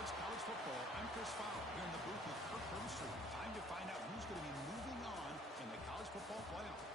Sports College Football. I'm Chris Fowler here in the booth with Kirk Herbstreit. Time to find out who's going to be moving on in the college football playoff.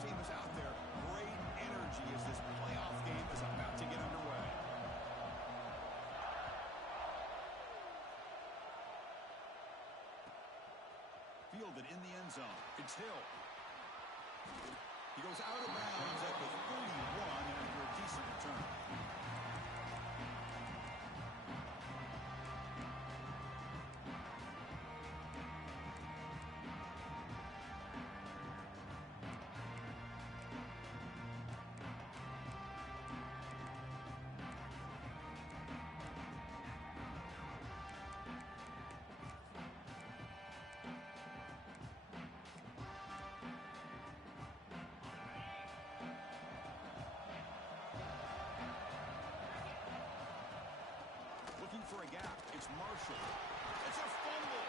Team is out there. Great energy as this playoff game is about to get underway. Fielded in the end zone. It's Hill. He goes out of bounds at the 31 and after a decent return. For a gap. It's Marshall. It's a fumble.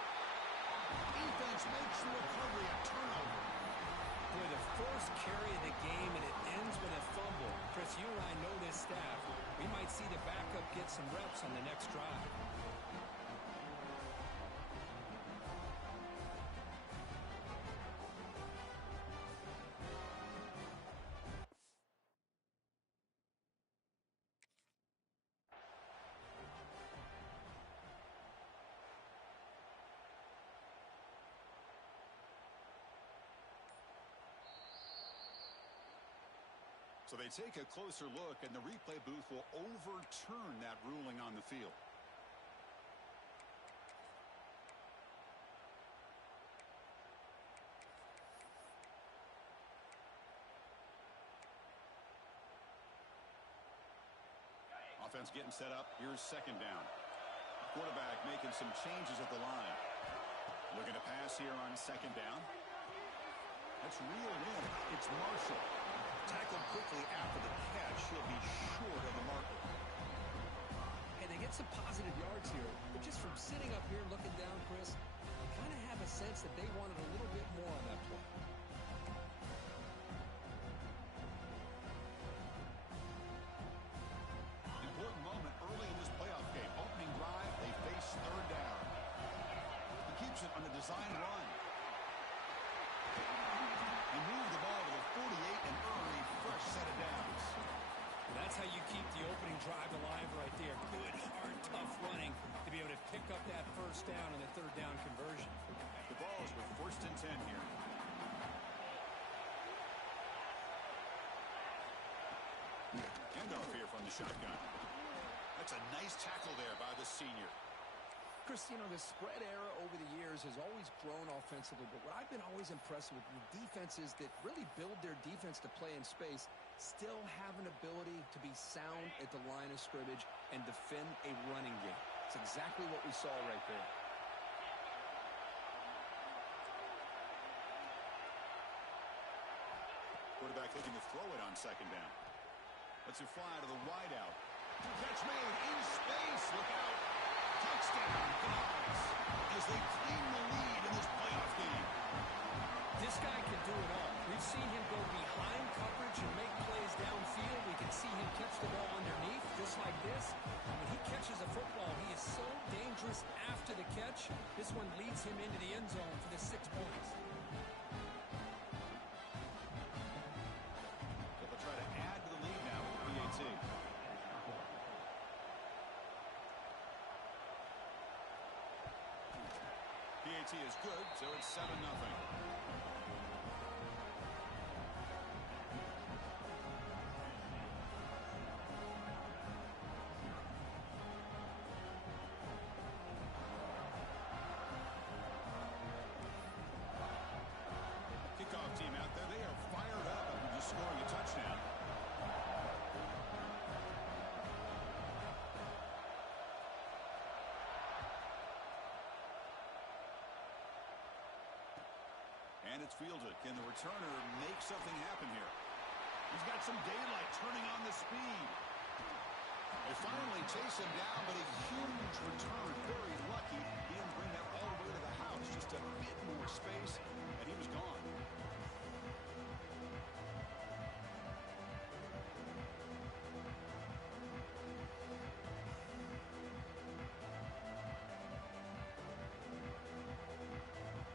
Defense makes the recovery a turnover. Boy, the first carry of the game, and it ends with a fumble. Chris, you and I know this staff. We might see the backup get some reps on the next drive. So they take a closer look, and the replay booth will overturn that ruling on the field. Offense getting set up. Here's second down. Quarterback making some changes at the line. Looking to pass here on second down. That's reeled in. It's Marshall. Tackled quickly after the catch. He'll be short of the marker. Hey, they get some positive yards here, but just from sitting up here looking down, Chris, you kind of have a sense that they wanted a little bit more on that play. Important moment early in this playoff game. Opening drive, they face third down. He keeps it on a design run. He moved the ball to the 48 and earned a fresh set of downs. That's how you keep the opening drive alive right there. Good, hard, tough running to be able to pick up that first down and the third down conversion. The Vols with first and 10 here. Handoff here from the shotgun. That's a nice tackle there by the senior. Chris, you know, the spread era over the years has always grown offensively, but what I've been always impressed with the defenses that really build their defense to play in space still have an ability to be sound at the line of scrimmage and defend a running game. It's exactly what we saw right there. Quarterback looking to throw it on second down. Lets it fly to the wideout. Catch made in space. Look out. Touchdown, Vols, as they claim the lead in this playoff game. This guy can do it all. We've seen him go behind coverage and make plays downfield. We can see him catch the ball underneath, just like this. When he catches a football, he is so dangerous after the catch. This one leads him into the end zone for the 6 points. So they'll try to add to the lead now with PAT. PAT is good, so it's 7-0. Kickoff team out there, they are fired up after just scoring a touchdown. And it's fielded. Can the returner make something happen here? He's got some daylight turning on the speed. They finally chase him down, but a huge return. Very lucky. He didn't bring that all the way to the house. Just a bit more space, and he was gone.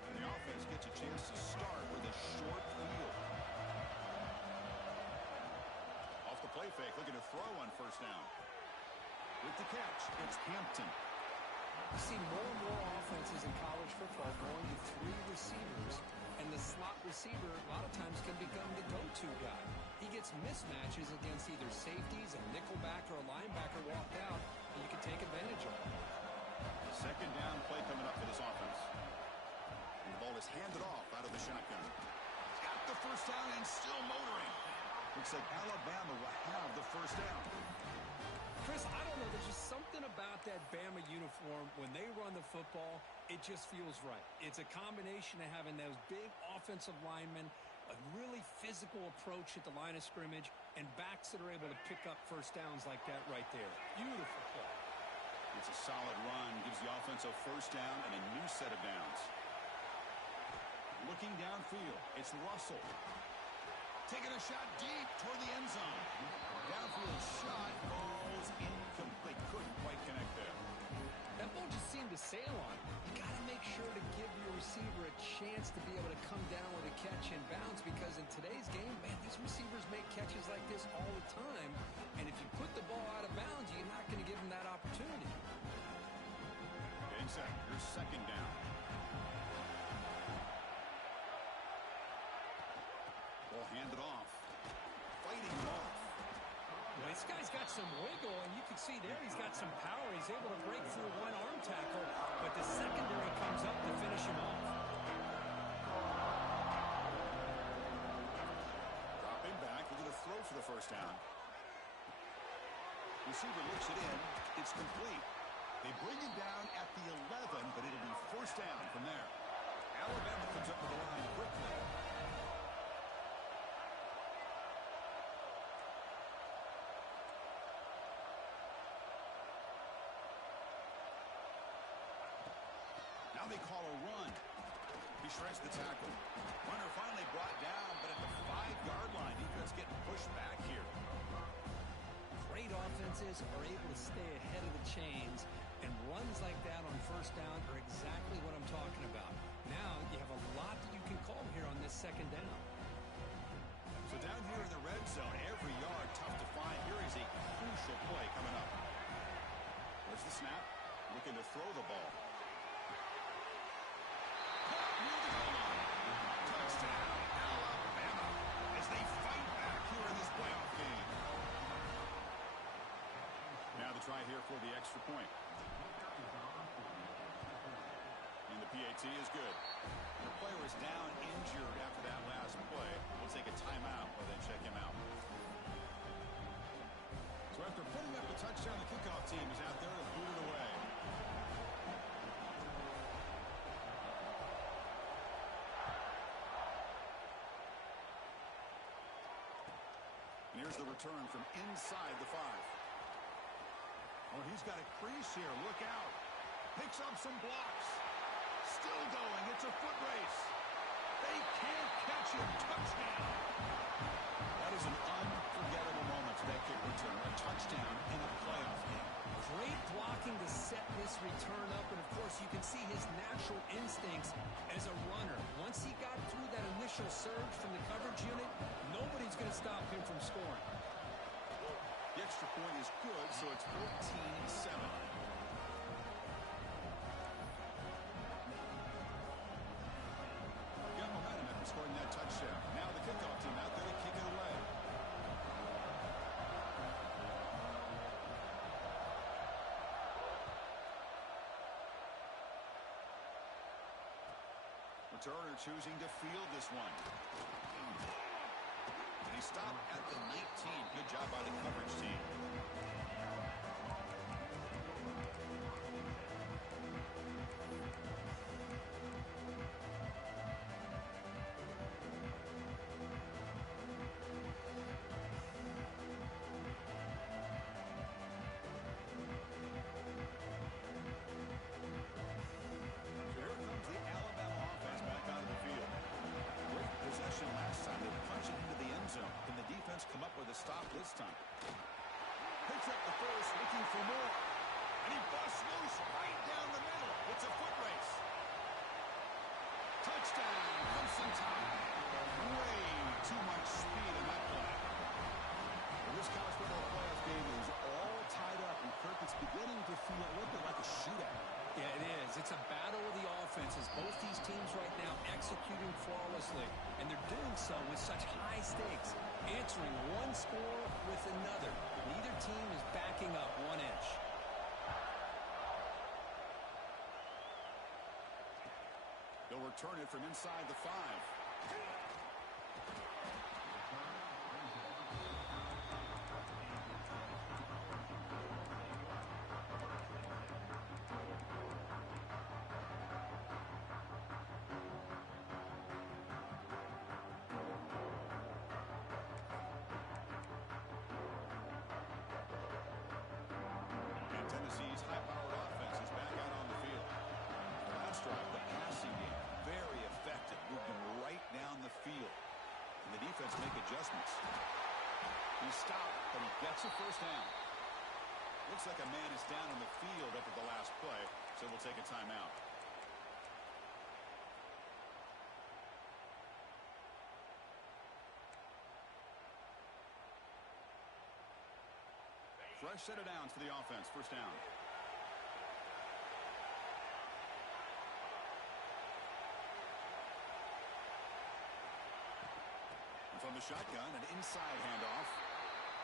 And the offense gets a chance to start with a short field. Off the play fake, looking to throw on first down. With the catch, it's Hampton. You see more and more offenses in college football going to 3 receivers, and the slot receiver a lot of times can become the go-to guy. He gets mismatches against either safeties, a nickelback, or a linebacker walked out, and you can take advantage of it. Second down play coming up for this offense. And the ball is handed off out of the shotgun. Got the first down and still motoring. Looks like Alabama will have the first down. Chris, I don't know. There's just something about that Bama uniform. When they run the football, it just feels right. It's a combination of having those big offensive linemen, a really physical approach at the line of scrimmage, and backs that are able to pick up first downs like that right there. Beautiful play. It's a solid run. Gives the offense a first down and a new set of downs. Looking downfield, it's Russell. Taking a shot deep toward the end zone. Downfield shot falls incomplete. Couldn't quite connect there. That ball just seemed to sail on. You got to make sure to give your receiver a chance to be able to come down with a catch and bounce, because in today's game, man, these receivers make catches like this all the time. And if you put the ball out of bounds, you're not going to give them that opportunity. Getting set. Here's second down. Ball handed off. Fighting him off. Well, this guy's got some wiggle, and you can see there he's got some power. He's able to break through one arm tackle, but the secondary comes up to finish him off. Dropping back, looking to throw for the first down. Receiver looks it in. It's complete. They bring him down at the 11, but it'll be first down from there. Alabama comes up with the line quickly. Now they call a run. He shreds the tackle. Runner finally brought down, but at the 5-yard line, defense getting pushed back here. Great offenses are able to stay ahead of the chains, and runs like that on first down are exactly what I'm talking about. Now you have a lot that you can call here on this second down. So down here in the red zone, every yard tough to find. Here is a crucial play coming up. There's the snap. Looking to throw the ball. Near the goal line. Touchdown, Alabama, as they fight back here in this playoff game. Now the try here for the extra point. And the PAT is good. The player is down injured after that last play. We'll take a timeout or then check him out. So after putting up the touchdown, the kickoff team is out there to boot it away. And here's the return from inside the 5. Oh, he's got a crease here. Look out. Picks up some blocks. Still going. It's a foot race. They can't catch him. Touchdown. That is an unforgettable moment for that kick return. A touchdown in a playoff game. Great blocking to set this return up, and of course you can see his natural instincts as a runner. Once he got through that initial surge from the coverage unit, nobody's going to stop him from scoring. The extra point is good, so it's 14-7. Got momentum after scoring that touchdown. Now the kickoff team out there to kick it away. Returner choosing to field this one. And he stopped at the 19. Good job by the coverage team. for more. And he busts loose right down the middle. It's a foot race. Touchdown, Clemson time. Way too much speed in that play. Well, this college football playoff game is all tied up, and Kirk, it's beginning to feel a little bit like a shootout. Yeah, it is. It's a battle of the offenses. Both these teams right now executing flawlessly, and they're doing so with such high stakes, answering one score with another. Neither team is backing up 1 inch. They'll return it from inside the 5. Tennessee's high-powered offense is back out on the field. Last drive, the passing game, very effective, moved them right down the field. And the defense make adjustments. He stopped, but he gets a first down. Looks like a man is down on the field after the last play, so we'll take a timeout. Fresh set of downs for the offense. First down. And from the shotgun, an inside handoff.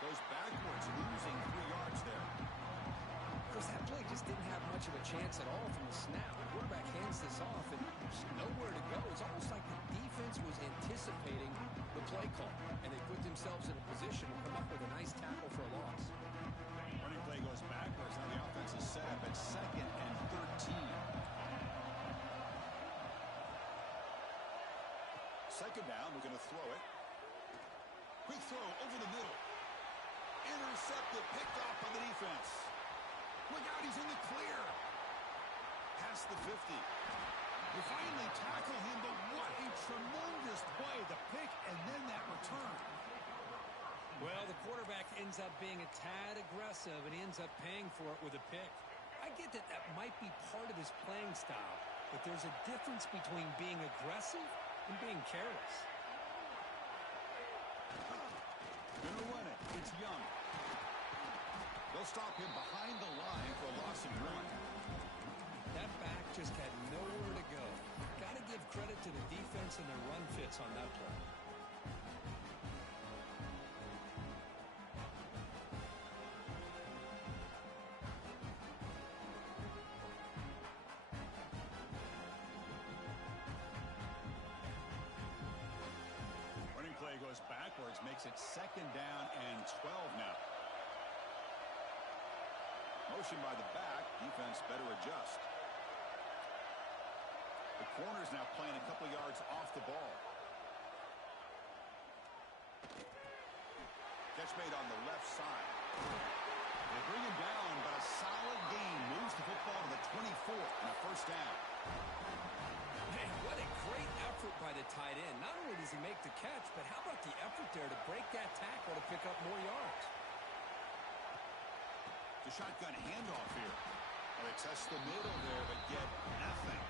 Goes backwards, losing 3 yards there. Of course, that play just didn't have much of a chance at all from the snap. The quarterback hands this off, and there's nowhere to go. It's almost like the defense was anticipating the play call, and they put themselves in a position to come up with a nice tackle for a loss. Running play goes backwards. Now the offense is set up at 2nd and 13. Second down, we're going to throw it. Quick throw over the middle. Intercepted, picked off by the defense. Look out, he's in the clear. Past the 50. They finally tackle him, but what a tremendous play. The pick and then that return. Well, the quarterback ends up being a tad aggressive, and he ends up paying for it with a pick. I get that that might be part of his playing style, but there's a difference between being aggressive and being careless. Gonna run it. It's Young. They'll stop him behind the line for a loss of 1. That back just had nowhere to go. Got to give credit to the defense and their run fits on that play. Running play goes backwards, makes it 2nd down and 12 now. Motion by the back. Defense better adjust. The corner's now playing a couple yards off the ball. Catch made on the left side. They bring him down, but a solid gain moves the football to the 24 and a first down. Man, what a great effort by the tight end. Not only does he make the catch, but how about the effort there to break that tackle to pick up more yards? The shotgun handoff here. Well, they test the middle there, but get nothing.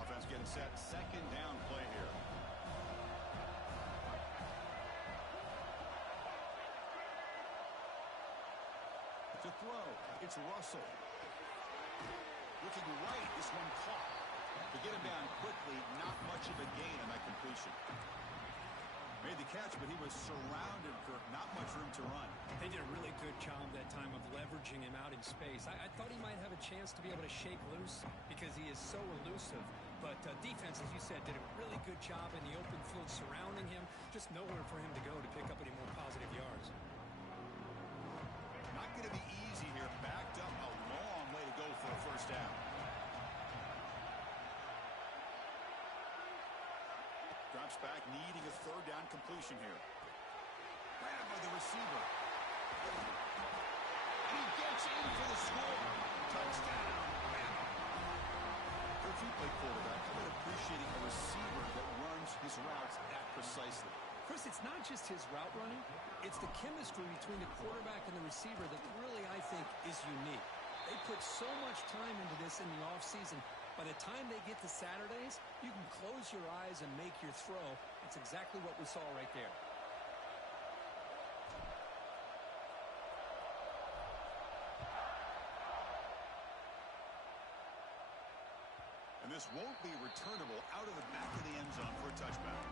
Offense getting set. 2nd down play here. To throw, it's Russell. Looking right, this one caught. To get him down quickly, not much of a gain on that completion. Made the catch, but he was surrounded, Kirk. Not much room to run. They did a really good job that time of leveraging him out in space. I thought he might have a chance to be able to shake loose because he is so elusive. But defense, as you said, did a really good job in the open field surrounding him. Just nowhere for him to go to pick up any more positive yards. Not going to be easy here. Backed up a long way to go for a first down. Drops back, needing a 3rd down completion here. Grabbed by the receiver. And he gets in for the score. Touchdown, Bama. Their feet play appreciating a receiver that runs his routes that precisely. Chris, it's not just his route running. It's the chemistry between the quarterback and the receiver that really, I think, is unique. They put so much time into this in the offseason. By the time they get to Saturdays, you can close your eyes and make your throw. That's exactly what we saw right there. And this won't be returnable out of the back of the end zone for a touchback.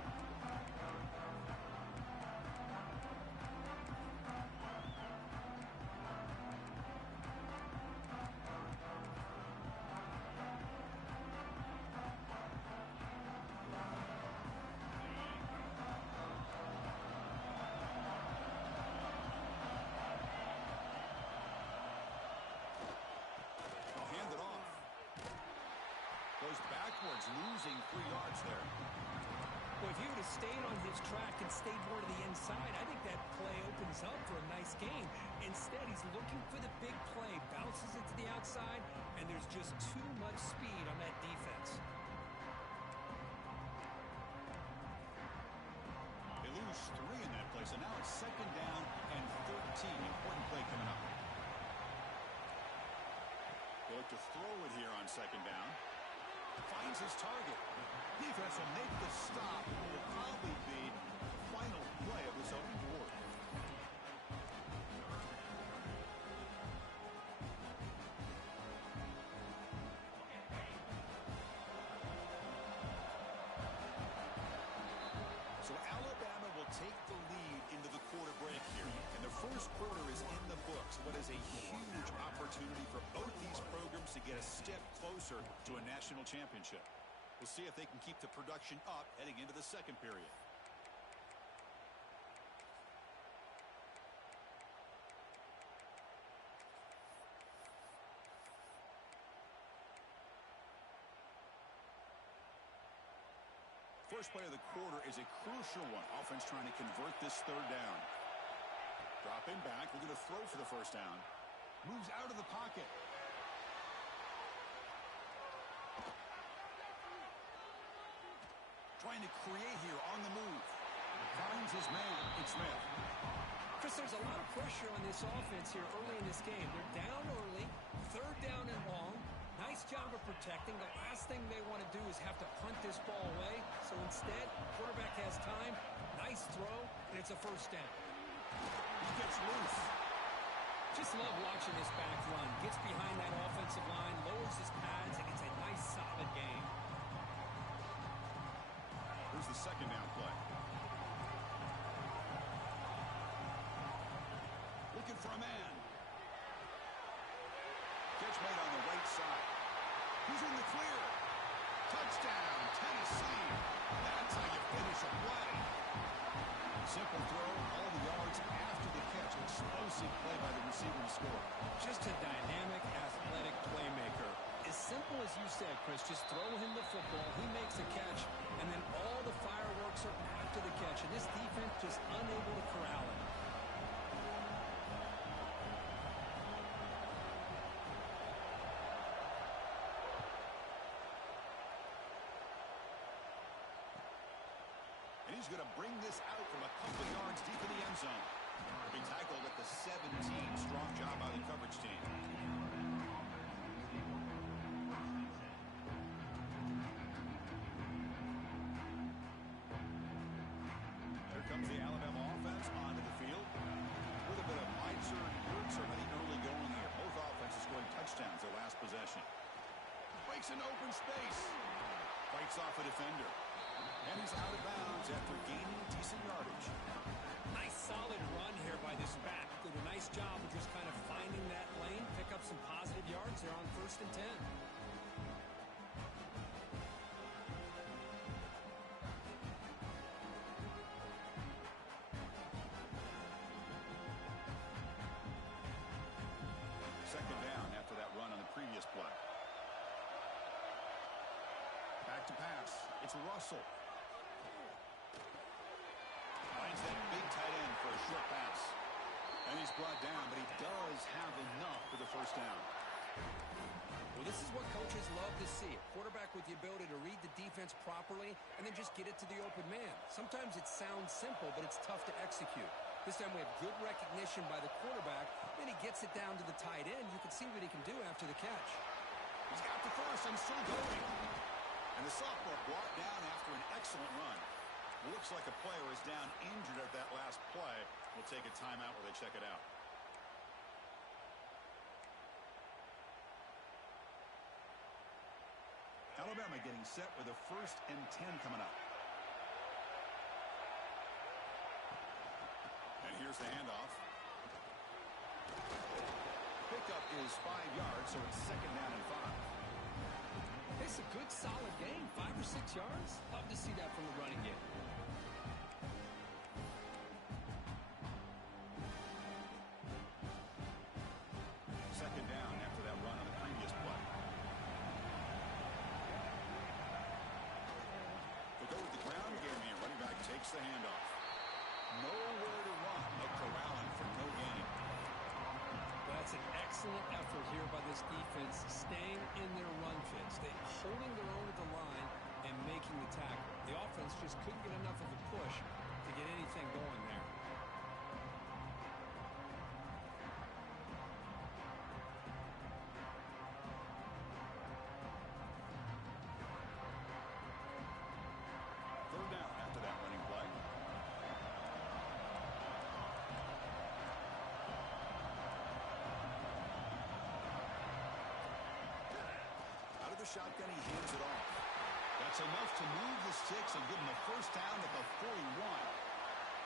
Backwards, losing 3 yards there. Well, if he would have stayed on his track and stayed more to the inside, I think that play opens up for a nice game. Instead, he's looking for the big play, bounces it to the outside, and there's just too much speed on that defense. They lose 3 in that play, so now it's 2nd down and 13. Important play coming up. They look to throw it here on 2nd down. Finds his target. Defense will make the stop. It will probably be the final play of this opening quarter. So Alabama will take the lead into the quarter break here. And the first quarter is in the books. What is a huge opportunity for both these programs to get a step closer to a national championship. We'll see if they can keep the production up heading into the second period. First play of the quarter is a crucial one. Offense trying to convert this 3rd down. Dropping back, looking to throw for the 1st down. Moves out of the pocket. Trying to create here on the move. Finds his man. It's Smith. Chris, there's a lot of pressure on this offense here early in this game. They're down early, 3rd down and long. Nice job of protecting. The last thing they want to do is have to punt this ball away. So instead, quarterback has time. Nice throw, and it's a 1st down. He gets loose. Just love watching this back run. Gets behind that offensive line, lowers his pads, and it's a nice, solid game. Here's the 2nd down play. Looking for a man. Catch made on the right side. He's in the clear. Touchdown, Tennessee. That's how you finish a play. Simple throw, all the yards after the catch. Explosive play by the receiver to score. Just a dynamic, athletic playmaker. As simple as you said, Chris, just throw him the football, he makes a catch, and then all the fireworks are after the catch. And this defense just unable to corral him. He's going to bring this out from a couple yards deep in the end zone. Being tackled at the 17. Strong job by the coverage team. Here comes the Alabama offense onto the field. A little bit of Heitzer early going here. Both offenses scoring touchdowns their last possession. Breaks into open space. Fights off a defender. And he's out of bounds after gaining decent yardage. Nice solid run here by this back. Did a nice job of just kind of finding that lane, pick up some positive yards there on 1st and 10. Second down after that run on the previous play. Back to pass. It's Russell. Finds that big tight end for a short pass. And he's brought down, but he does have enough for the 1st down. Well, this is what coaches love to see. A quarterback with the ability to read the defense properly and then just get it to the open man. Sometimes it sounds simple, but it's tough to execute. This time we have good recognition by the quarterback. Then he gets it down to the tight end. You can see what he can do after the catch. He's got the first and still going. And the sophomore brought down after an excellent run. Looks like a player is down injured at that last play. We'll take a timeout while they check it out. Alabama getting set with a 1st and 10 coming up. And here's the handoff. Pickup is 5 yards, so it's 2nd down and 5. It's a good, solid game. 5 or 6 yards. Love to see that from the running game. Second down after that run on the previous play. They go with the ground game here. Running back takes the handoff. Nowhere to run. No corralling for no gain. That's an excellent effort here by this defense, staying in their run fits. They're holding their own at the line and making the tackle. The offense just couldn't get enough of a push to get anything going there. Third down after that running play. Out of the shotgun, he hands it off. That's enough to move the sticks and give him a 1st down at the 41.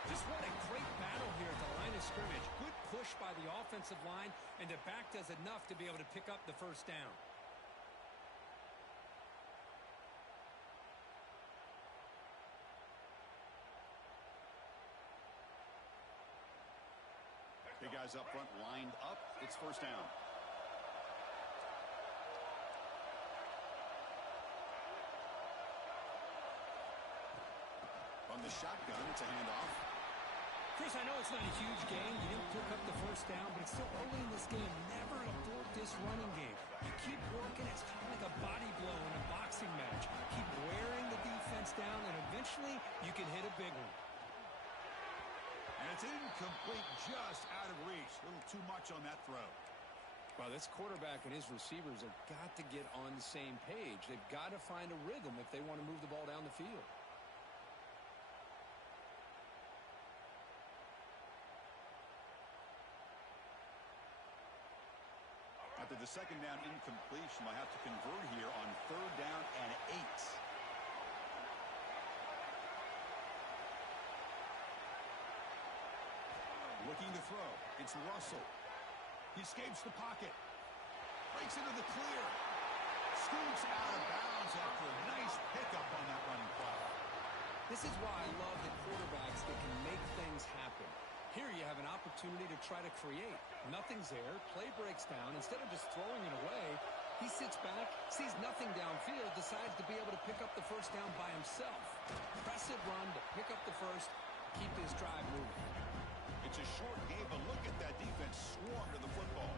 Just what a great battle here at the line of scrimmage. Good push by the offensive line, and the back does enough to be able to pick up the 1st down. Big guys up front lined up. It's 1st down. From the shotgun, it's a handoff. Chris, I know it's not a huge game. You didn't pick up the 1st down, but it's still early in this game. Never abort this running game. You keep working. It's kind of like a body blow in a boxing match. Keep wearing the defense down, and eventually you can hit a big one. And it's incomplete, just out of reach. A little too much on that throw. Well, this quarterback and his receivers have got to get on the same page. They've got to find a rhythm if they want to move the ball down the field. After the 2nd down incompletion, they'll have to convert here on 3rd down and 8. Looking to throw. It's Russell. He escapes the pocket. Breaks into the clear. Scoots out of bounds after a nice pickup on that running play. This is why I love the quarterbacks that can make things happen. Here you have an opportunity to try to create. Nothing's there. Play breaks down. Instead of just throwing it away, he sits back, sees nothing downfield, decides to be able to pick up the 1st down by himself. Impressive run to pick up the 1st, keep this drive moving. It's a short game, but look at that defense swarm to the football.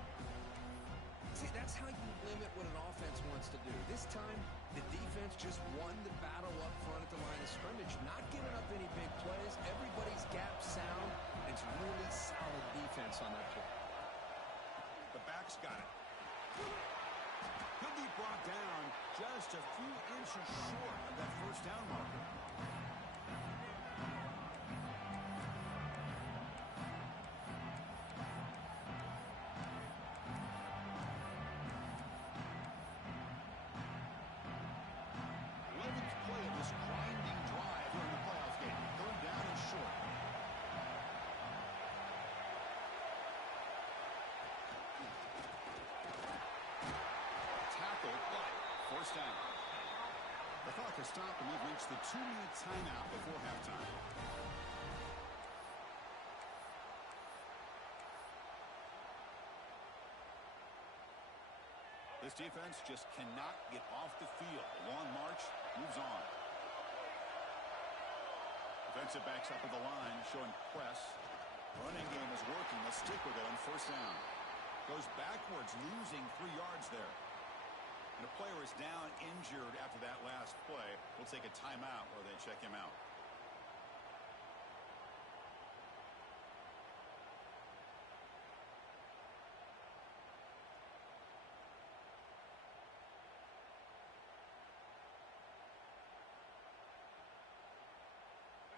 See, that's how you limit what an offense wants to do. This time, the defense just won the battle up front at the line of scrimmage, not giving up any big plays. Everybody's gap sound. It's really solid defense on that play. The back's got it. Could be brought down just a few inches short of that 1st down marker. The clock has stopped, and we've reached the 2-minute timeout before halftime. This defense just cannot get off the field. The long march moves on. Defensive backs up at the line, showing press. Running game is working. Let's stick with it on 1st down. Goes backwards, losing 3 yards there. And a player is down injured after that last play. We'll take a timeout while they check him out.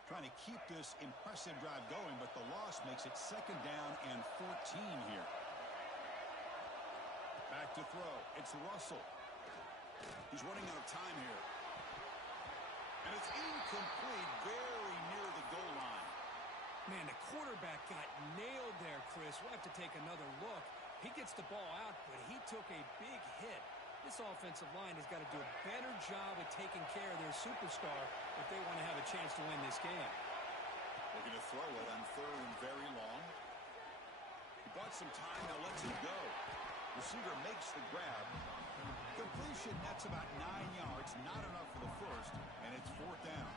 Trying to keep this impressive drive going, but the loss makes it 2nd down and 14 here. Back to throw. It's Russell. He's running out of time here. And it's incomplete, very near the goal line. Man, the quarterback got nailed there, Chris. We'll have to take another look. He gets the ball out, but he took a big hit. This offensive line has got to do a better job of taking care of their superstar if they want to have a chance to win this game. Looking to throw it on 3rd and very long. He bought some time, now lets it go. Receiver makes the grab. Completion, that's about 9 yards, not enough for the first, and it's 4th down.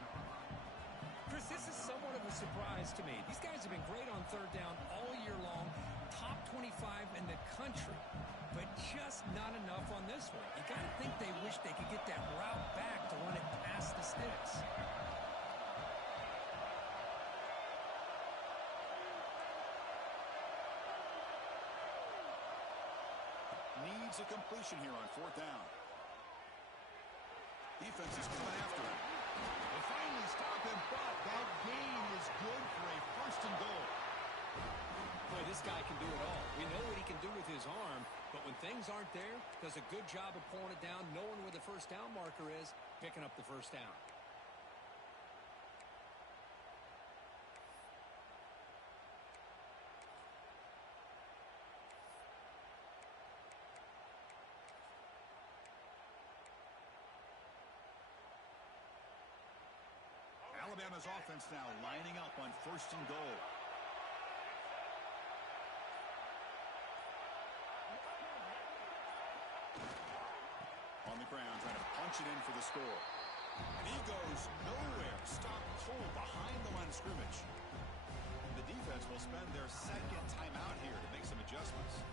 Chris, this is somewhat of a surprise to me. These guys have been great on 3rd down all year long, top 25 in the country, but just not enough on this one. You got to think they wish they could get that route back to run it past the sticks. Needs a completion here on 4th down. Defense is coming after him. They finally stop him, but that gain is good for a 1st and goal. Boy, this guy can do it all. We know what he can do with his arm, but when things aren't there, does a good job of pulling it down, knowing where the 1st down marker is, picking up the 1st down. Alabama's offense now lining up on 1st and goal. On the ground, trying to punch it in for the score. And he goes nowhere. Stop cold behind the line of scrimmage. The defense will spend their 2nd timeout here to make some adjustments.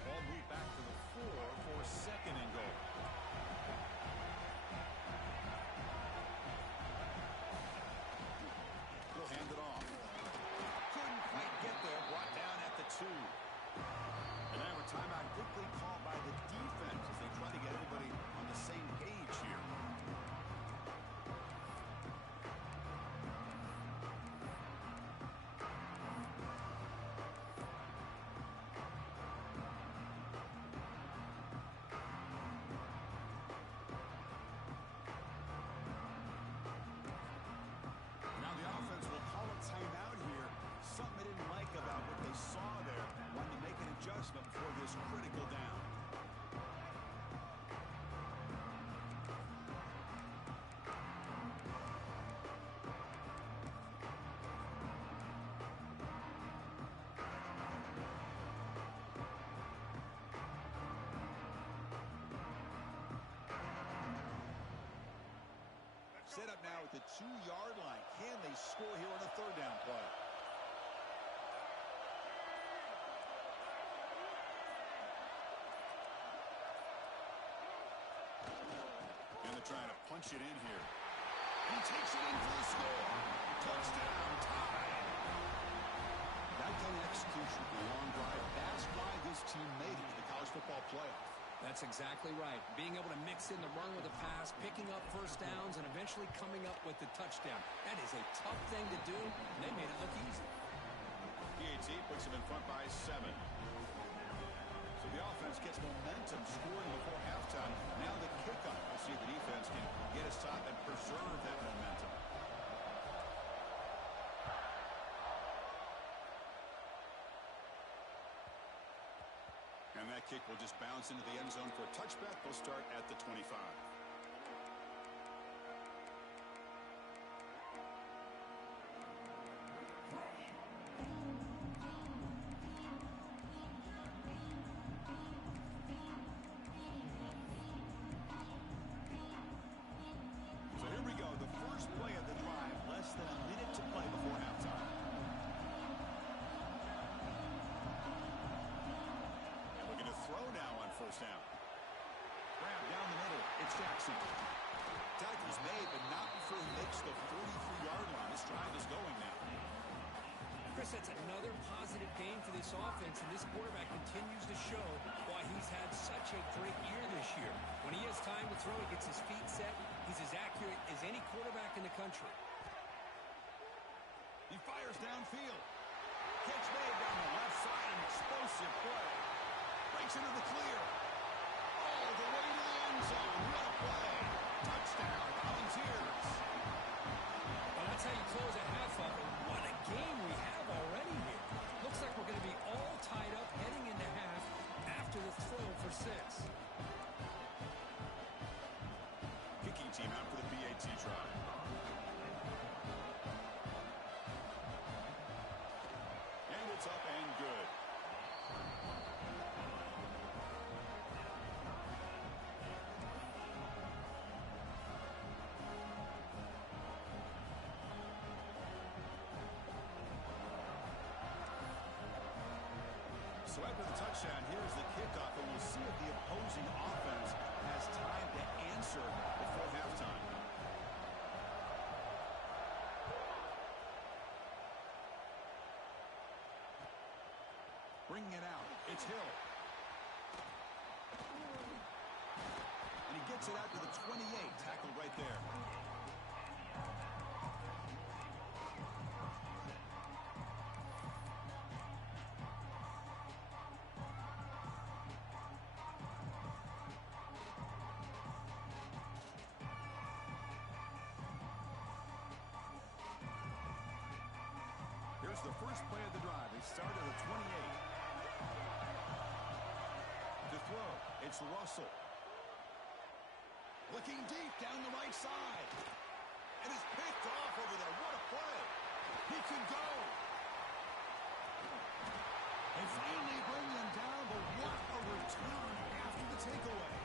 Ball moved back to the 4 for 2nd and goal. He'll hand it off. Couldn't quite get there. Brought down at the 2. And now a timeout quickly called by the defense as they try to get everybody on the same page here. Now the offense will call a timeout here. Something they didn't like about what they saw there. Wanted to make an adjustment for this critical down. Set up now at the 2-yard line. Can they score here on a 3rd down play? And they're trying to punch it in here. He takes it in for the score. Touchdown, tied. That kind of execution, a long drive. That's why this team made it to the college football playoff. That's exactly right. Being able to mix in the run with the pass, picking up 1st downs, and eventually coming up with the touchdown. That is a tough thing to do, and they made it look easy. PAT puts them in front by 7. So the offense gets momentum, scoring before halftime. Now the kickoff. We'll see if the defense can get a stop and preserve that momentum. And that kick will just bounce into the end zone for a touchback. They'll start at the 25. Jackson. Tackle's made, but not before he makes the 43-yard line. This drive is going now. Chris, that's another positive game for this offense, and this quarterback continues to show why he's had such a great year this year. When he has time to throw, he gets his feet set. He's as accurate as any quarterback in the country. He fires downfield. Catch made down the left side, an explosive play. Breaks into the clear. All the way to the end zone. What a play. Touchdown, Volunteers. Well, that's how you close a half of it. What a game we have already here. Looks like we're going to be all tied up heading into half after the throw for 6. Kicking team out for the PAT try. And it's up and good. So after the touchdown, here's the kickoff, and we'll see if the opposing offense has time to answer before halftime. Bringing it out, it's Hill. And he gets it out to the 28, tackled right there. Here's the first play of the drive. They start at the 28. To throw, it's Russell. Looking deep down the right side. And it's picked off over there. What a play. He can go. They finally bring him down, but what a return after the takeaway.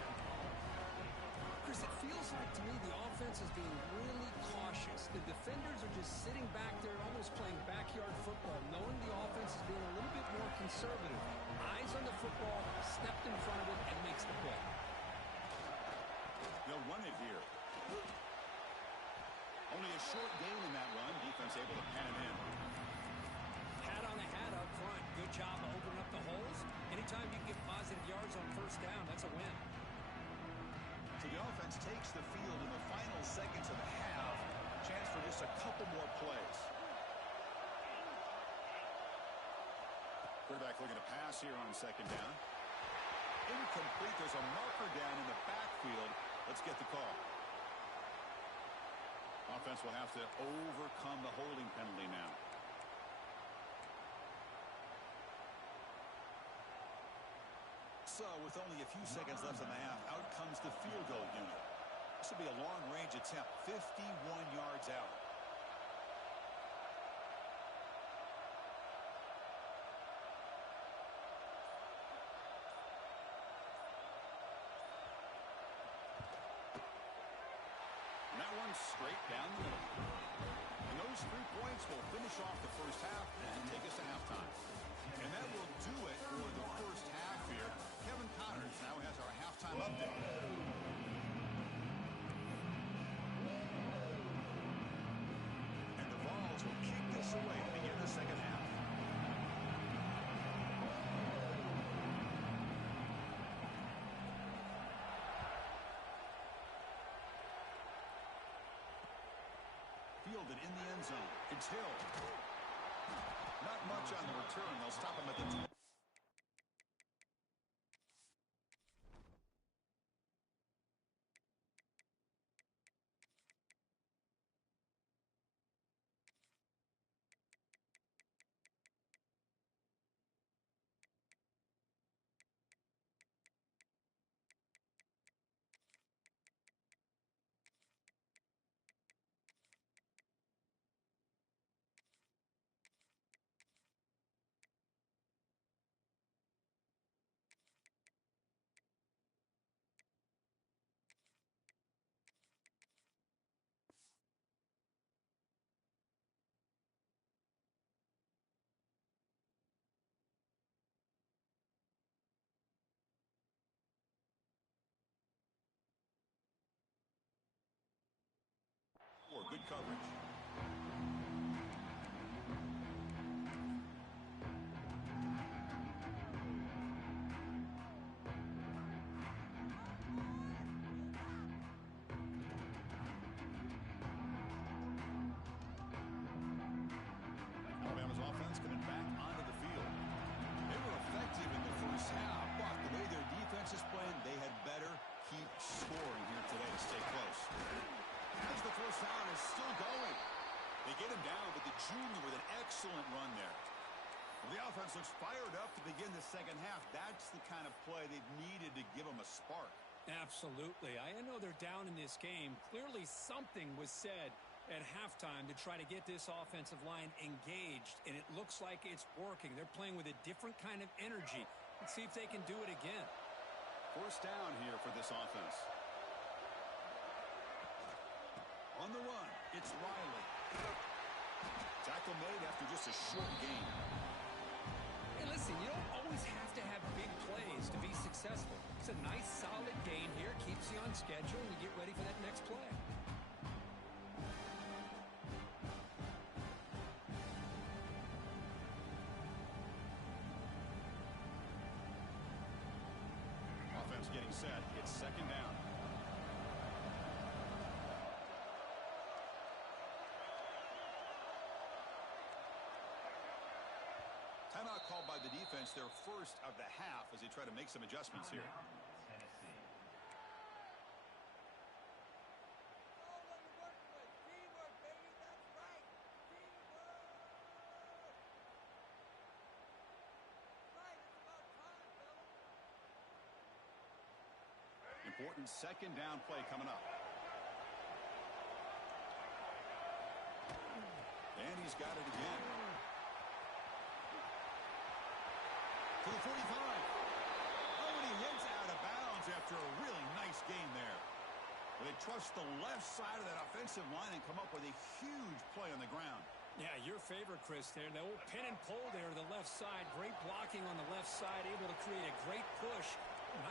Chris, it feels like to me the offense is being really cautious. The defenders are just sitting back there almost playing backyard football, knowing the offense is being a little bit more conservative. Eyes on the football, stepped in front of it, and makes the play. They'll run it here. Only a short gain in that run. Defense able to pen it in. Hat on a hat up front. Good job of opening up the holes. Anytime you get positive yards on first down, that's a win. So the offense takes the field in the final seconds of the half. Chance for just a couple more plays. Quarterback looking to pass here on second down. Incomplete. There's a marker down in the backfield. Let's get the call. Offense will have to overcome the holding penalty now. So with only a few seconds left in the half, out comes the field goal unit. This will be a long-range attempt, 51 yards out. And that one's straight down the middle. And those 3 points will finish off the first half and take us to halftime. And that will do it for the first half here. Kevin Connors now has our halftime update. And the Vols will kick this away to begin the second half. Fielded in the end zone. It's Hill. Not much on the return. They'll stop him at the offense looks fired up to begin the second half. That's the kind of play they've needed to give them a spark. Absolutely. I know they're down in this game. Clearly something was said at halftime to try to get this offensive line engaged, and it looks like it's working. They're playing with a different kind of energy. Let's see if they can do it again. First down here for this offense. On the run, it's Riley. Tackle made after just a short gain. Hey, listen, you don't always have to have big plays to be successful. It's a nice, solid gain here. Keeps you on schedule, and you get ready for that next play. Offense getting set. It's second down. Timeout called by the defense, their first of the half, as they try to make some adjustments here. Important second down play coming up. And he's got it again. To the 45. Oh, and he hits out of bounds after a really nice gain there. They trust the left side of that offensive line and come up with a huge play on the ground. Yeah, your favorite, Chris, there. The old pin and pull there to the left side. Great blocking on the left side, able to create a great push.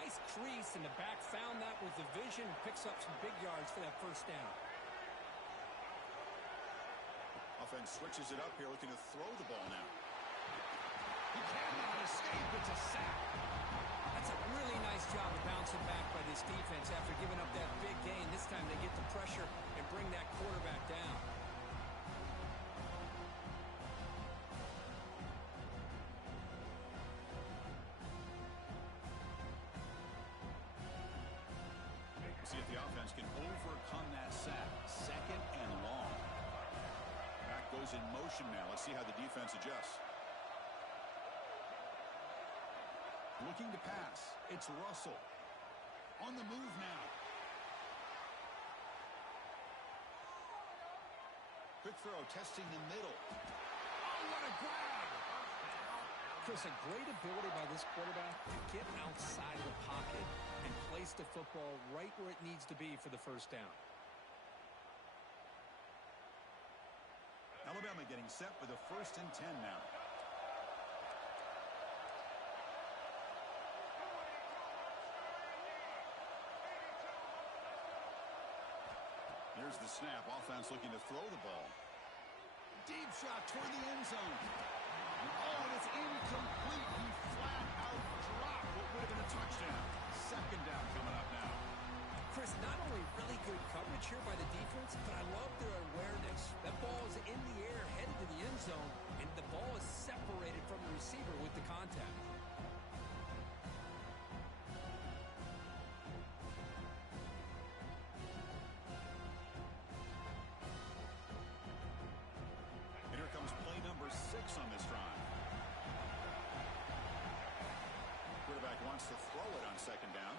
Nice crease in the back. Found that with the vision and picks up some big yards for that first down. Offense switches it up here, looking to throw the ball now. He cannot escape. It's a sack. That's a really nice job of bouncing back by this defense after giving up that big gain. This time they get the pressure and bring that quarterback down. See if the offense can overcome that sack. Second and long. Back goes in motion now. Let's see how the defense adjusts. Looking to pass. It's Russell. On the move now. Quick throw, testing the middle. Oh, what a grab! Chris, a great ability by this quarterback to get outside of the pocket and place the football right where it needs to be for the first down. Alabama getting set for the 1st and 10 now. Here's the snap. Offense looking to throw the ball. Deep shot toward the end zone. Oh, and it's incomplete. He flat out dropped what would have been a touchdown. Second down coming up now. Chris, not only really good coverage here by the defense, but I love their awareness. That ball is in the air, headed to the end zone, and the ball is separated from the receiver with the contact. And here comes play number 6 on this drive. Quarterback wants to throw it on second down.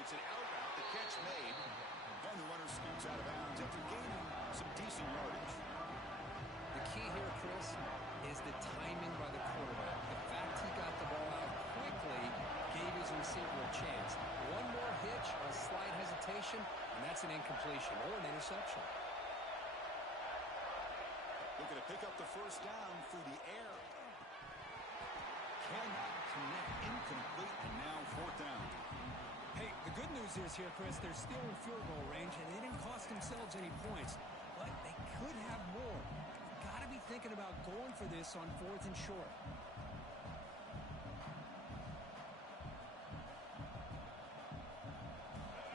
It's an out route, the catch made, and the runner scoots out of bounds after gaining some decent yardage. The key here, Chris, is the timing by the quarterback. The fact he got the ball out quickly gave his receiver a chance. One more hitch, a slight hesitation, and that's an incompletion or an interception. Looking to pick up the first down through the air. Cannot connect, incomplete, and now 4th down. Hey, the good news is here, Chris, they're still in field goal range, and they didn't cost themselves any points, but they could have more. Got to be thinking about going for this on 4th and short.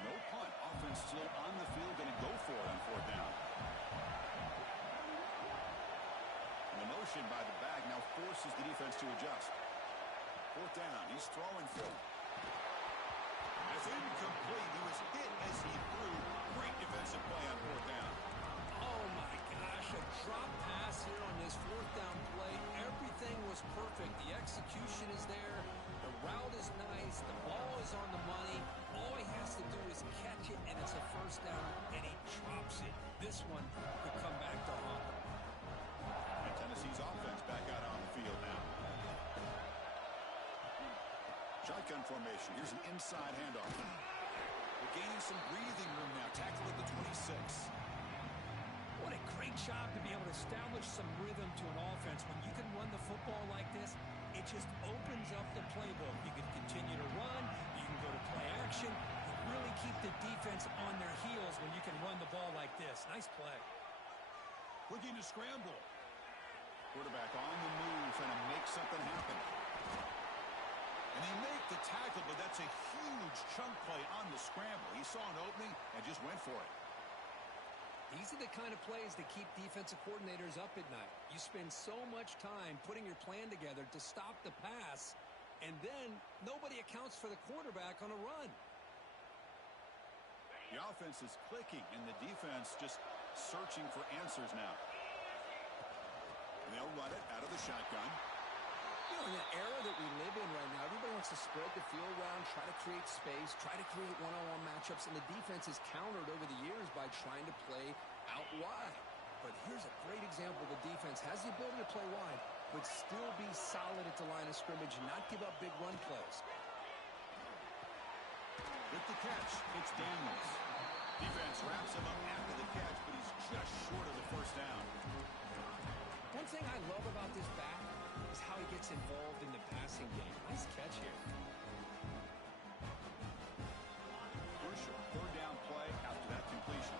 No punt. Offense still on the field, going to go for it on 4th down. And the motion by the back now forces the defense to adjust. 4th down. He's throwing for it. It's incomplete. He was hit as he threw. Great defensive play on 4th down. Oh, my gosh, a drop pass here on this fourth down play. Everything was perfect. The execution is there. The route is nice. The ball is on the money. All he has to do is catch it, and it's a first down, and he drops it. This one could come back to haunt him. And Tennessee's offense back out on the field now. Shotgun formation. Here's an inside handoff. We're gaining some breathing room now. Tackle at the 26. What a great job to be able to establish some rhythm to an offense. When you can run the football like this, it just opens up the playbook. You can continue to run. You can go to play action. You really keep the defense on their heels when you can run the ball like this. Nice play. Looking to scramble. Quarterback on the move, trying to make something happen. And they make the tackle, but that's a huge chunk play on the scramble. He saw an opening and just went for it. These are the kind of plays that keep defensive coordinators up at night. You spend so much time putting your plan together to stop the pass, and then nobody accounts for the quarterback on a run. The offense is clicking, and the defense just searching for answers now. And they'll run it out of the shotgun. You know, in the era that we live in right now, everybody wants to spread the field around, try to create space, try to create one-on-one matchups, and the defense is countered over the years by trying to play out wide. But here's a great example. The defense has the ability to play wide, but still be solid at the line of scrimmage and not give up big run plays. With the catch, it's Daniels. Defense wraps him up after the catch, but he's just short of the first down. One thing I love about this back is how he gets involved in the passing game. Nice catch here. Crucial third down play after that completion.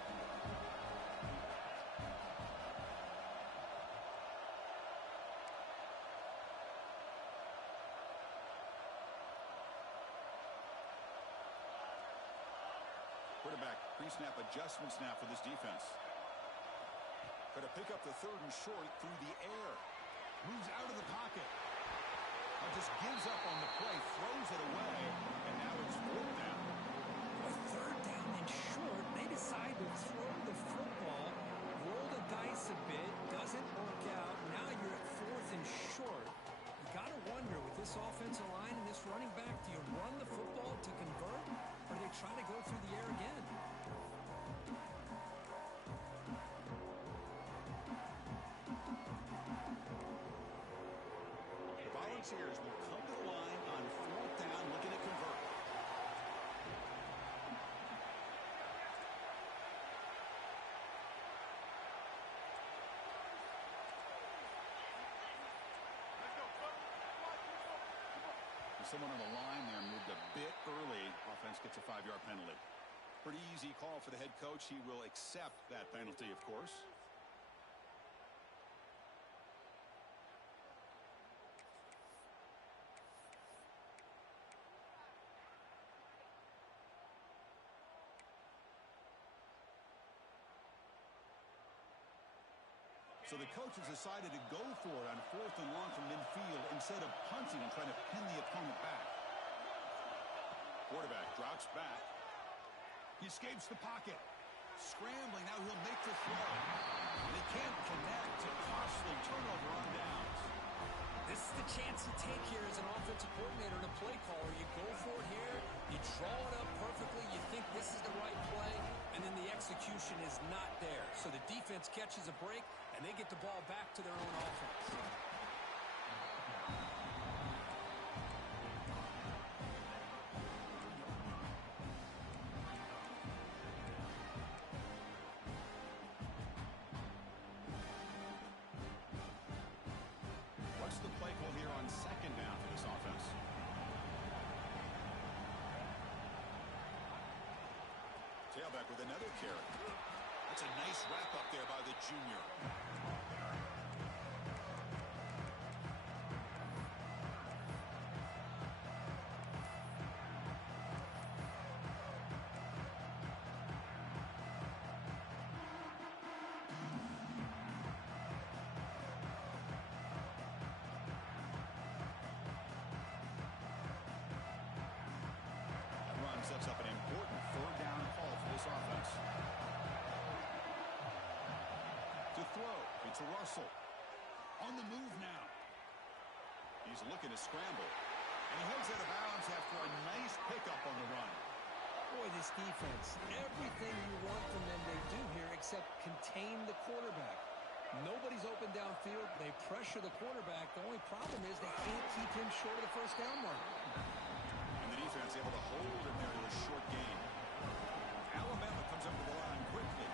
Quarterback pre-snap adjustments now for this defense. Got to pick up the third and short through the air. Moves out of the pocket. Just gives up on the play, throws it away, and now it's fourth down. With third down and short, they decide to throw the football, roll the dice a bit, doesn't work out. Now you're at fourth and short. You got to wonder, with this offensive line and this running back, do you run the football to convert, or do they try to go through the air again? Volunteers will come to the line on fourth down, looking to convert. Someone on the line there moved a bit early. Offense gets a 5-yard penalty. Pretty easy call for the head coach. He will accept that penalty, of course. So the coach has decided to go for it on fourth and long from midfield instead of punting and trying to pin the opponent back. Quarterback drops back. He escapes the pocket. Scrambling, now he'll make the throw. They can't connect. A costly turnover on downs. This is the chance you take here as an offensive coordinator and a play caller. You go for it here. You draw it up perfectly. You think this is the right play, and then the execution is not there. So the defense catches a break, and they get the ball back to their own offense. What's the play call here on second down for this offense? Tailback with another carry. That's a nice wrap up there by the junior. Sets up an important third down call for this offense. To To throw. It's Russell. On the move now. He's looking to scramble. And he heads out of bounds after a nice pickup on the run. Boy, this defense, everything you want from them they do here except contain the quarterback. Nobody's open downfield. They pressure the quarterback. The only problem is they can't keep him short of the first down mark. And the defense able to hold him there to a short gain. Alabama comes up to the line quickly.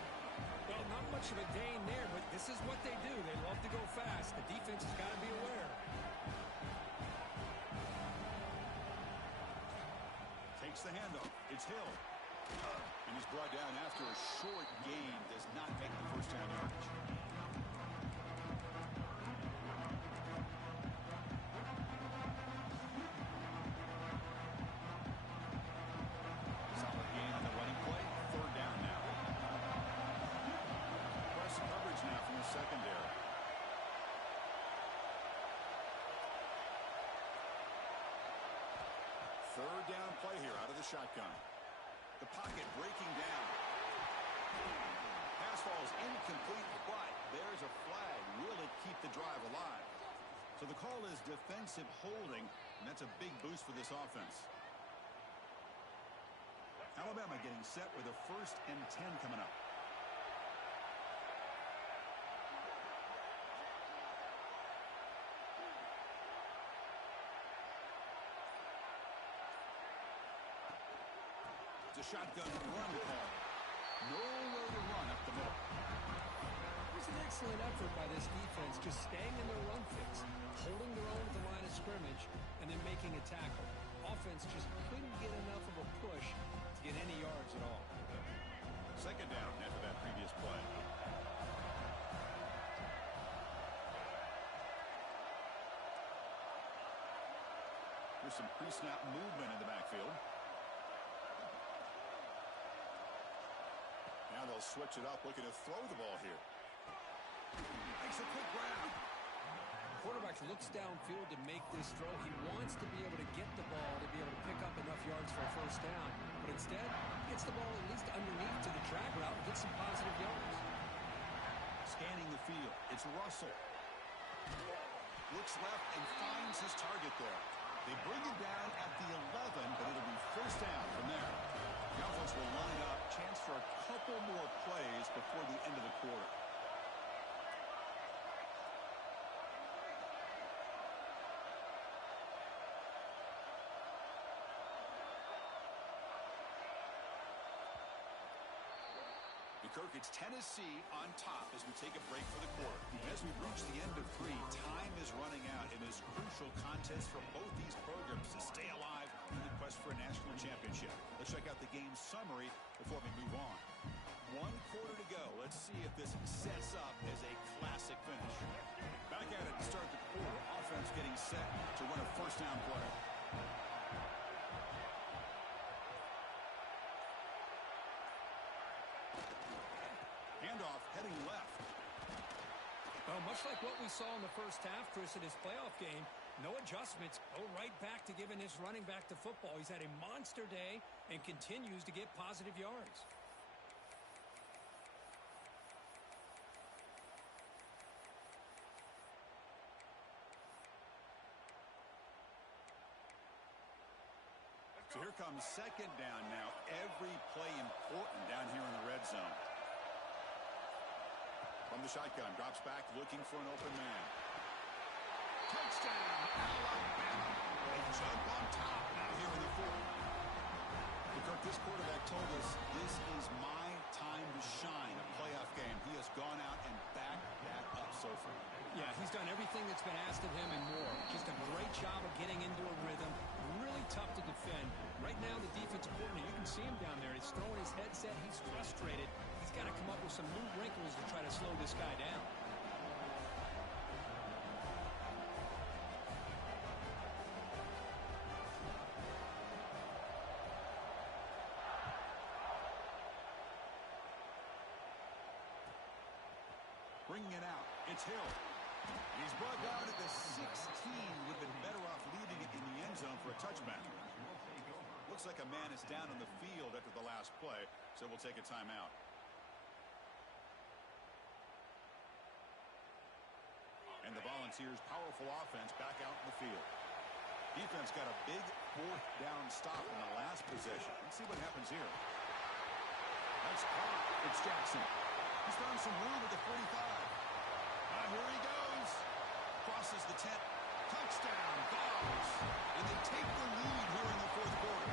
Well, not much of a gain there, but this is what they do. They love to go fast. The defense has got to be aware. Takes the handoff. It's Hill. And he's brought down after a short gain. Does not make the first down yardage. Solid gain on the running play. Third down now. Press coverage now from the secondary. Third down play here out of the shotgun. The pocket breaking down. Pass falls incomplete, but there's a flag. Will it keep the drive alive? So the call is defensive holding, and that's a big boost for this offense. Alabama getting set with a 1st and 10 coming up. It's a shotgun run call. Nowhere to run up the middle. It was an excellent effort by this defense, just staying in their run fix, holding their own at the line of scrimmage, and then making a tackle. Offense just couldn't get enough of a push to get any yards at all. Second down after that previous play. There's some pre-snap movement in the backfield. Now they'll switch it up, looking to throw the ball here. Makes a quick grab. Quarterback looks downfield to make this throw. He wants to be able to get the ball to be able to pick up enough yards for a first down. But instead, he gets the ball at least underneath to the drag route and gets some positive yards. Scanning the field. It's Russell. Looks left and finds his target there. They bring him down at the 11, but it'll be first down from there. The offense will line up. Chance for a couple more plays before the end of the quarter. Kirk, it's Tennessee on top as we take a break for the quarter. As we reach the end of 3, time is running out in this crucial contest for both these programs to stay alive in the quest for a national championship. Let's check out the game summary before we move on. 1 quarter to go. Let's see if this sets up as a classic finish. Back at it to start the quarter. Offense getting set to run a first down play. Handoff heading left. Well, much like what we saw in the first half, Chris, in his playoff game, no adjustments. Go right back to giving his running back to football. He's had a monster day and continues to get positive yards. So here comes second down now. Every play important down here in the red zone. From the shotgun, drops back, looking for an open man. Touchdown, Alabama. They jump on top now here in the 4th. Kirk, this quarterback told us this is my time to shine, a playoff game. He has gone out and backed that up so far. Yeah, he's done everything that's been asked of him and more. Just a great job of getting into a rhythm. Really tough to defend. Right now, the defensive coordinator, you can see him down there. He's throwing his headset. He's frustrated. He's got to come up with some new wrinkles to try to slow this guy down. Bringing it out. It's Hill. And he's brought down at the 16. Would have been better off leaving it in the end zone for a touchback. Looks like a man is down on the field after the last play, so we'll take a timeout. Volunteers' powerful offense back out in the field. Defense got a big fourth down stop in the last possession. Let's see what happens here. That's caught. It's Jackson. He's found some room at the 45. Here he goes. Crosses the 10. Touchdown, Vols. And they take the lead here in the fourth quarter.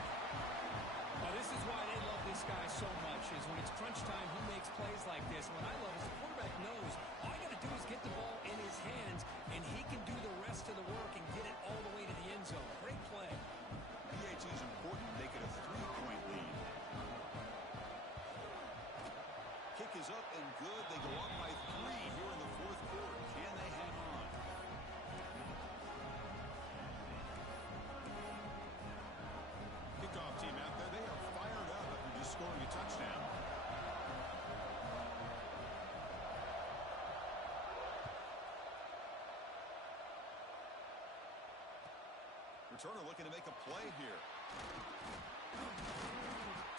Now, this is why they love this guy so much, is when it's crunch time, he makes plays like this. What I love is the quarterback knows all you got to do is get the ball in his hands, and he can do the rest of the work and get it all the way to the end zone. Great play. PAT is important. Make it a 3-point lead. Kick is up and good. They go up by 3 here in the fourth quarter. Can they hang on? Kickoff team out there. They are fired up after just scoring a touchdown. Returner looking to make a play here.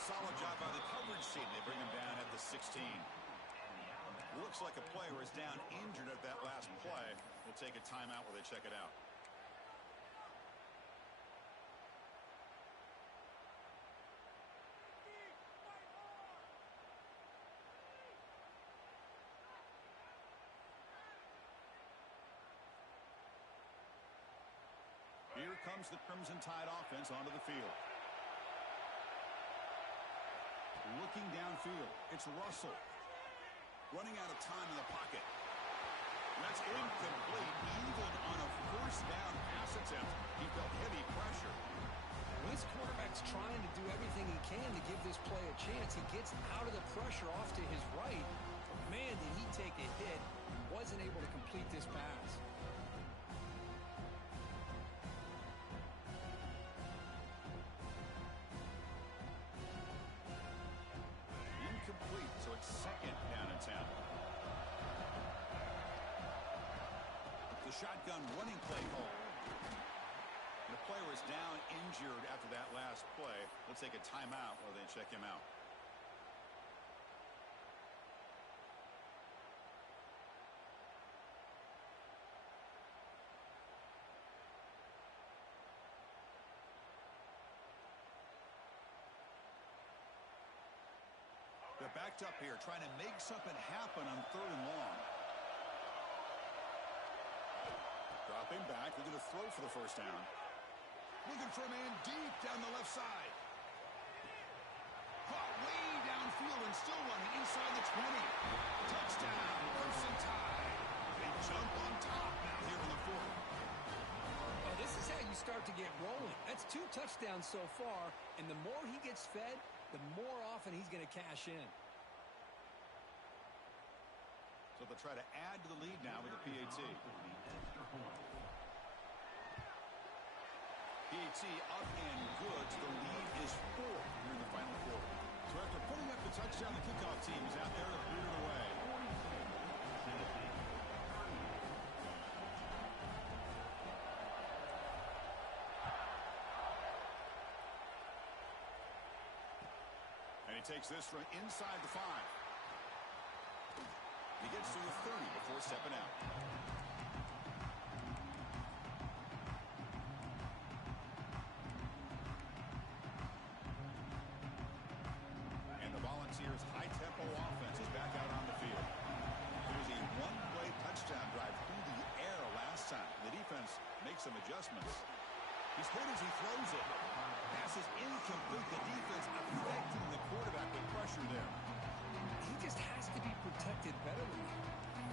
Solid job by the coverage team. They bring him down at the 16. Looks like a player is down injured at that last play. We'll take a timeout while they check it out. Here comes the Crimson Tide offense onto the field. Looking downfield, it's Russell. Running out of time in the pocket. That's incomplete. Even on a first down pass attempt, he felt heavy pressure. When this quarterback's trying to do everything he can to give this play a chance, he gets out of the pressure off to his right. But man, did he take a hit and wasn't able to complete this pass. Incomplete, so it's second down and 10. The shotgun running play call. The player is down injured after that last play. We'll take a timeout while they check him out. They're backed up here, trying to make something happen on 3rd and long. Dropping back, looking to throw for the first down. Looking for a man deep down the left side. Caught way downfield and still running inside the 20. Touchdown, Crimson Tide. They jump on top now here in the fourth. Oh, this is how you start to get rolling. That's 2 touchdowns so far, and the more he gets fed, the more often he's going to cash in. So they'll try to add to the lead now with the PAT. PAT up and good. The lead is 4 here in the final quarter. So after putting up the touchdown, the kickoff team is out there to boot it away. And he takes this from inside the 5. He gets to the 30 before stepping out. And the Volunteers' high-tempo offense is back out on the field. It was a one-play touchdown drive through the air last time. The defense makes some adjustments. He's hit as he throws it. Pass is incomplete. The defense affecting the quarterback with pressure there. He just has to be protected better than that.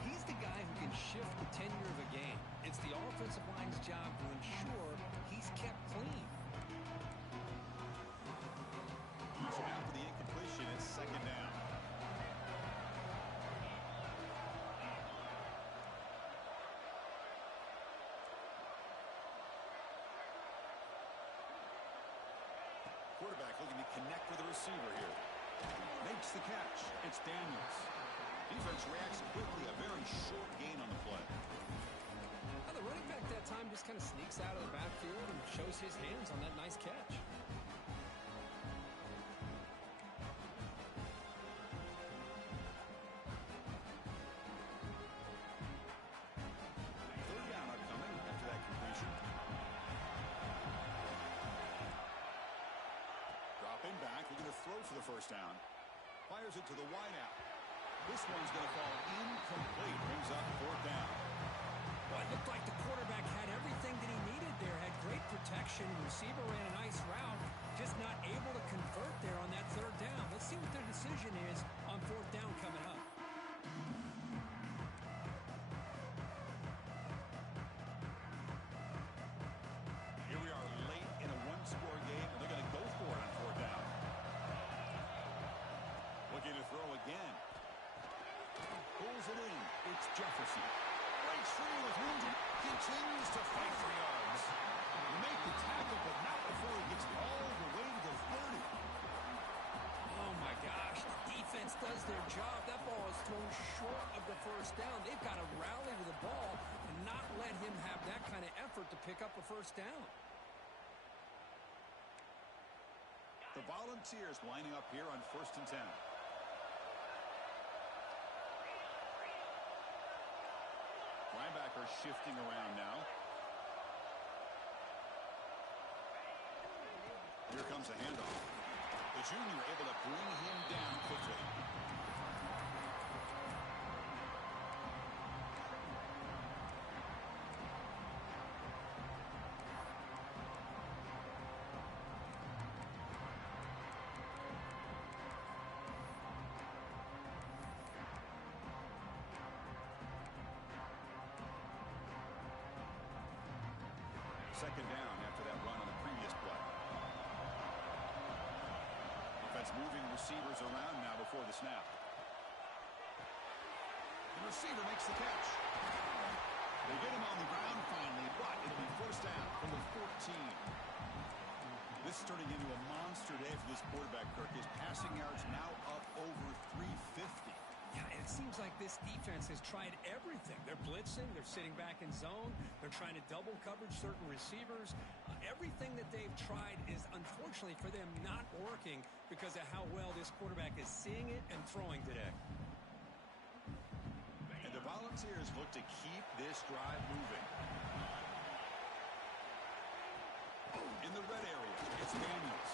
He's the guy who can shift the tenure of a game. It's the offensive line's job to ensure he's kept clean. So after the incompletion, it's second down. Quarterback looking to connect with the receiver here. Makes the catch. It's Daniels. Defense reacts quickly. A very short gain on the play. Now the running back that time just kind of sneaks out of the backfield and shows his hands on that nice catch. Third down throw for the first down. Fires it to the wideout. This one's going to fall incomplete. Brings up fourth down. Well, it looked like the quarterback had everything that he needed there. Had great protection. Receiver ran a nice route. Just not able to convert there on that third down. Let's see what their decision is on fourth down coming up. Here we are late in a one-score game, and they're going to go for it on fourth down. Looking to throw again. Pulls it in. It's Jefferson. Breaks free with room. Continues to fight for yards. Make the tackle, but not before he gets all the way to the 30. Oh, my gosh. The defense does their job. That ball is thrown short of the first down. They've got to rally to the ball and not let him have that kind of effort to pick up a first down. The Volunteers lining up here on 1st and 10. Linebacker shifting around now. Here comes a handoff. The junior able to bring him down quickly. Second down after that run on the previous play. Offense moving receivers around now before the snap. The receiver makes the catch. They get him on the ground finally, but it'll be first down from the 14. This is turning into a monster day for this quarterback, Kirk. His passing yards now up over 350. Yeah, and it seems like this defense has tried everything. They're blitzing. They're sitting back in zone. They're trying to double coverage certain receivers. Everything that they've tried is, unfortunately for them, not working because of how well this quarterback is seeing it and throwing today. And the Volunteers look to keep this drive moving. In the red area, it's Daniels.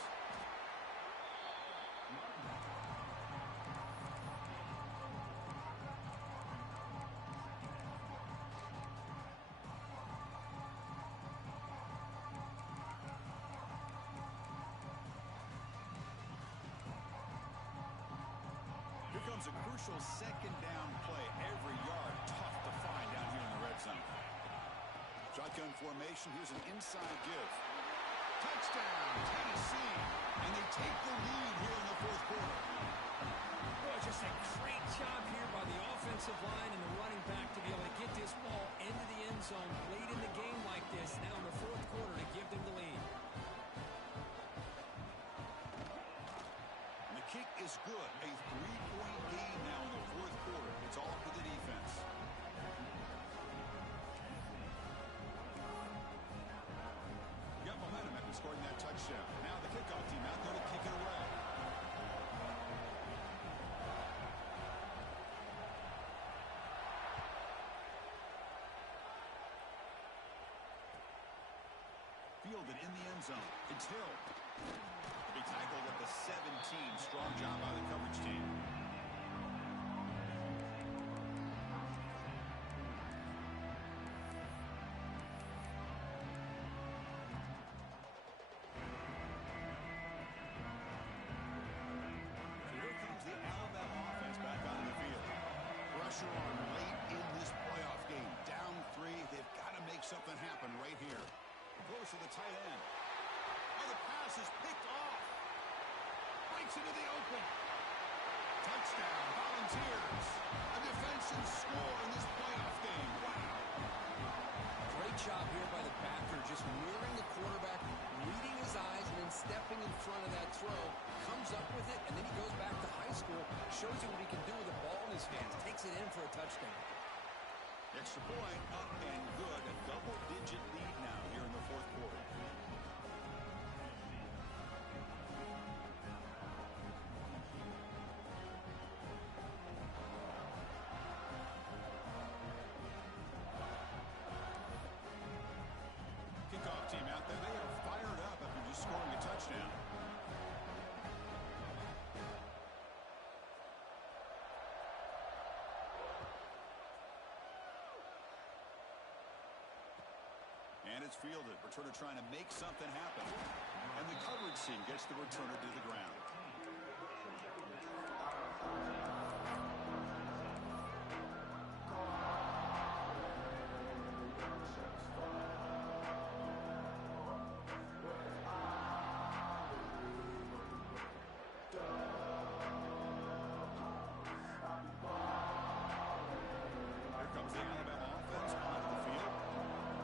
Here comes a crucial second down play. Every yard tough to find down here in the red zone. Shotgun formation. Here's an inside give. Touchdown, Tennessee. And they take the lead here in the fourth quarter. Boy, just a great job here by the offensive line and the running back to be able to get this ball into the end zone late in the game like this. Now in the fourth quarter to give them the lead. And the kick is good. A 3-point game now in the fourth quarter. It's all for the defense. Got momentum after scoring that touchdown. Now the kickoff team out there to kick it away. Fielded in the end zone. It's Hill. He tackled at the 17. Strong job by the coverage team. Here comes the Alabama offense back onto the field. Pressure on late in this playoff game. Down 3. They've got to make something happen right here. Close to the tight end. Oh, the pass is picked off. Breaks into the open. Touchdown, Volunteers. A defensive score in this playoff game. Wow. Great job here by the backer, just mirroring the quarterback, reading his eyes, and then stepping in front of that throw. Comes up with it, and then he goes back to high school, shows you what he can do with the ball in his hands, takes it in for a touchdown. Extra point, up and good. A double-digit lead now here in the fourth quarter. Kickoff team out there. They are fired up after just scoring a touchdown. And it's fielded. Returner trying to make something happen. And the coverage team gets the returner to the ground. Here comes the Alabama offense onto the field.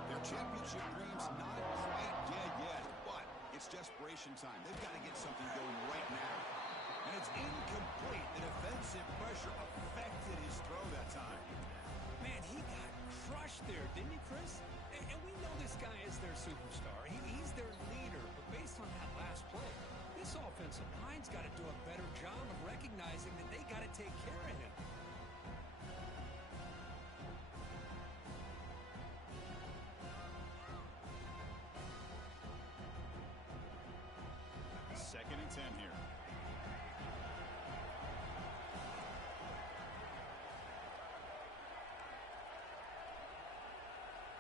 Their championship dreams not quite dead yet, but it's desperation time. They've got to get something going right now. And it's incomplete. The defensive pressure affected his throw that time. Man, he got crushed there, didn't he, Chris? And we know this guy is their superstar. He's their leader. But based on that last play, this offensive line's got to do a better job of recognizing that they got to take care of him. Second and 10 here.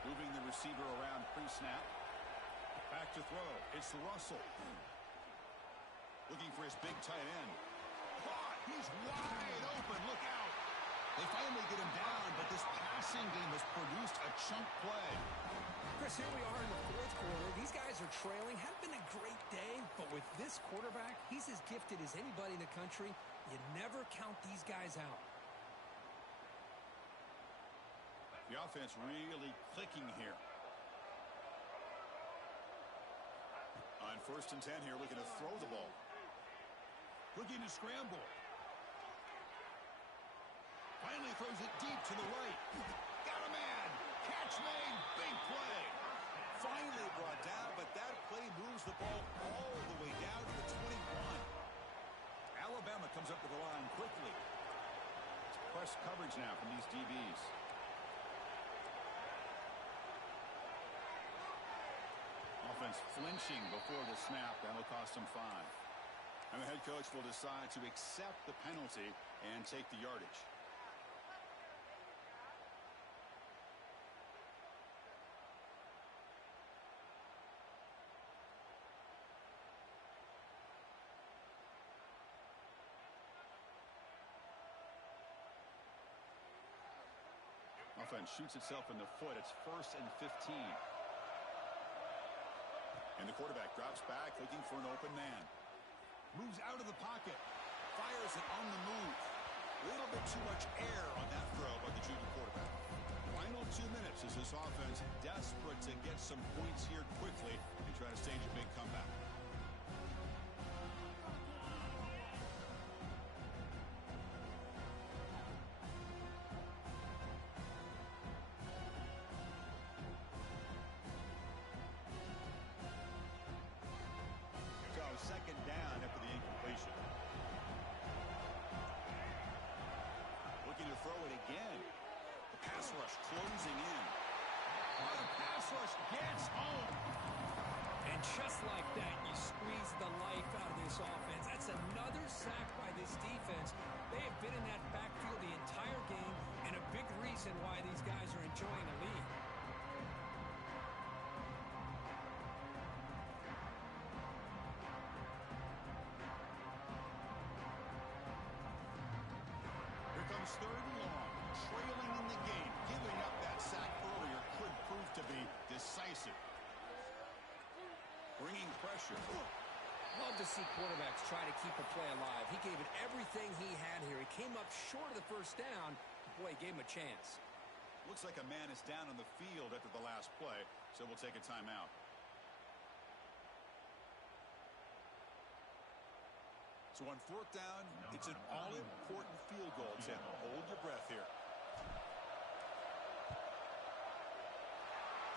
Moving the receiver around pre-snap. Back to throw. It's Russell. Looking for his big tight end. Caught! He's wide open. Look out! They finally get him down, but this passing game has produced a chunk play. Chris, here we are in the fourth quarter. These guys are trailing. Hadn't been a great day, but with this quarterback, he's as gifted as anybody in the country. You never count these guys out. The offense really clicking here. On first and 10 here, looking to throw the ball. Looking to scramble. Finally throws it deep to the right. Got a man. Catch made. Big play. Finally brought down, but that play moves the ball all the way down to the 21. Alabama comes up to the line quickly. It's press coverage now from these DBs. Offense flinching before the snap. That'll cost him 5. And the head coach will decide to accept the penalty and take the yardage. Offense shoots itself in the foot. It's first and 15. And the quarterback drops back looking for an open man. Moves out of the pocket. Fires it on the move. A little bit too much air on that throw by the junior quarterback. Final 2 minutes as this offense desperate to get some points here quickly and try to stage a big comeback. Second down after the incompletion. Looking to throw it again. The pass rush closing in. Oh, the pass rush gets home. And just like that, you squeeze the life out of this offense. That's another sack by this defense. They have been in that backfield the entire game, and a big reason why these guys are enjoying a lead. Third and long, trailing in the game. Giving up that sack earlier could prove to be decisive. Bringing pressure. Love to see quarterbacks try to keep a play alive. He gave it everything he had here. He came up short of the first down. Boy, he gave him a chance. Looks like a man is down on the field after the last play, so we'll take a timeout. So on fourth down, it's an all-important field goal attempt. Hold your breath here.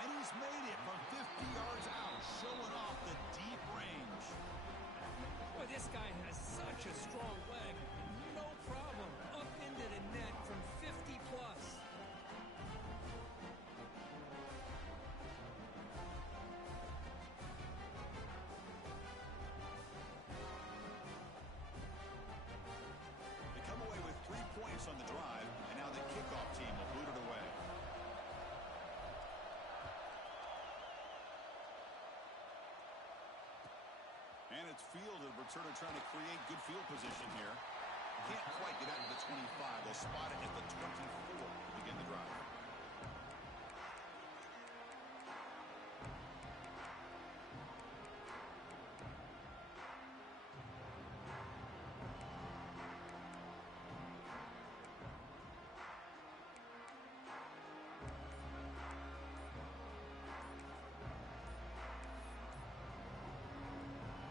And he's made it from 50 yards out, showing off the deep range. Boy, this guy has such a strong leg. No problem. Up into the net from 50 plus. On the drive, and now the kickoff team will boot it away. And it's fielded. Returner trying to create good field position here. Can't quite get out to the 25. They'll spot it at the 24 to begin the drive.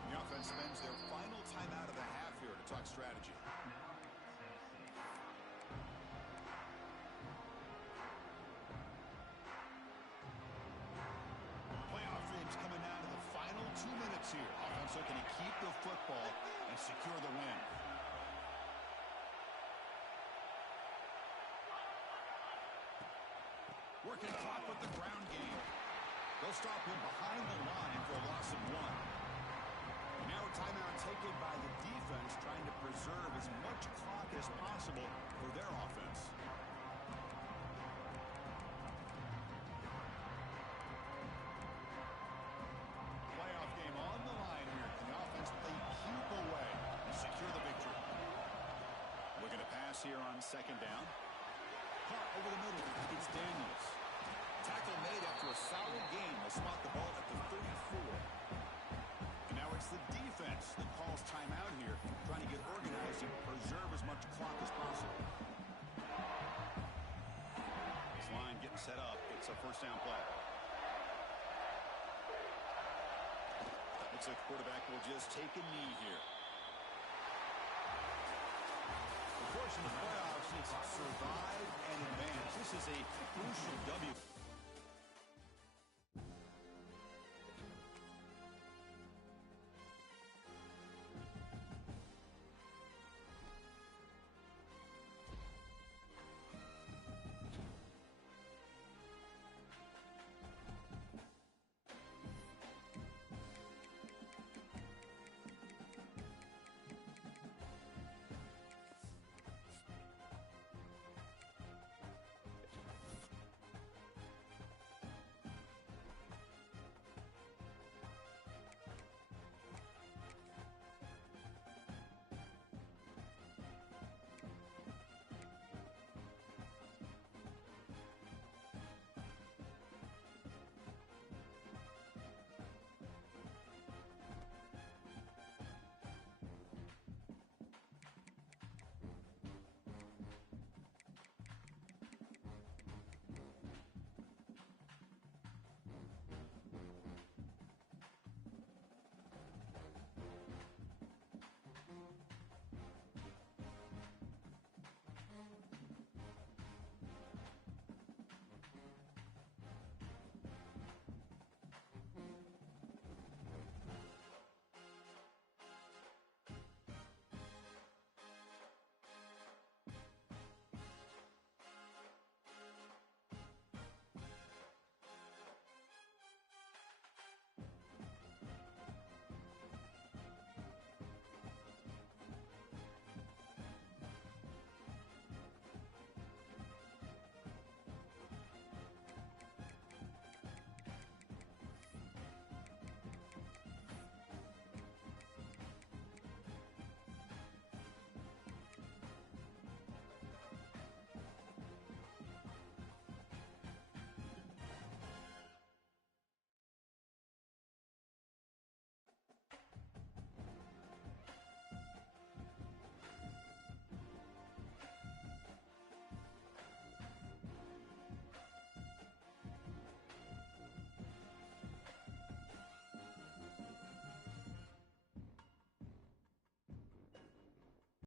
The offense spends their final timeout of the half here to talk strategy. Playoff games coming down to the final 2 minutes here. Offense looking to keep the football and secure the win. Working clock with the ground game. They'll stop him behind the line for a loss of 1. And now a timeout taken by the defense, trying to preserve as much clock as possible for their offense. Playoff game on the line here. Can the offense play keep away and secure the victory? Looking to pass here on second down. Caught over the middle. It's Daniels. Tackle made after a solid game. They'll spot the ball at the 34. And now it's the defense that calls timeout here, trying to get organized and preserve as much clock as possible. This line getting set up. It's a first down play. Looks like the quarterback will just take a knee here. Of course, in the playoffs, it's survive and advance. This is a crucial W.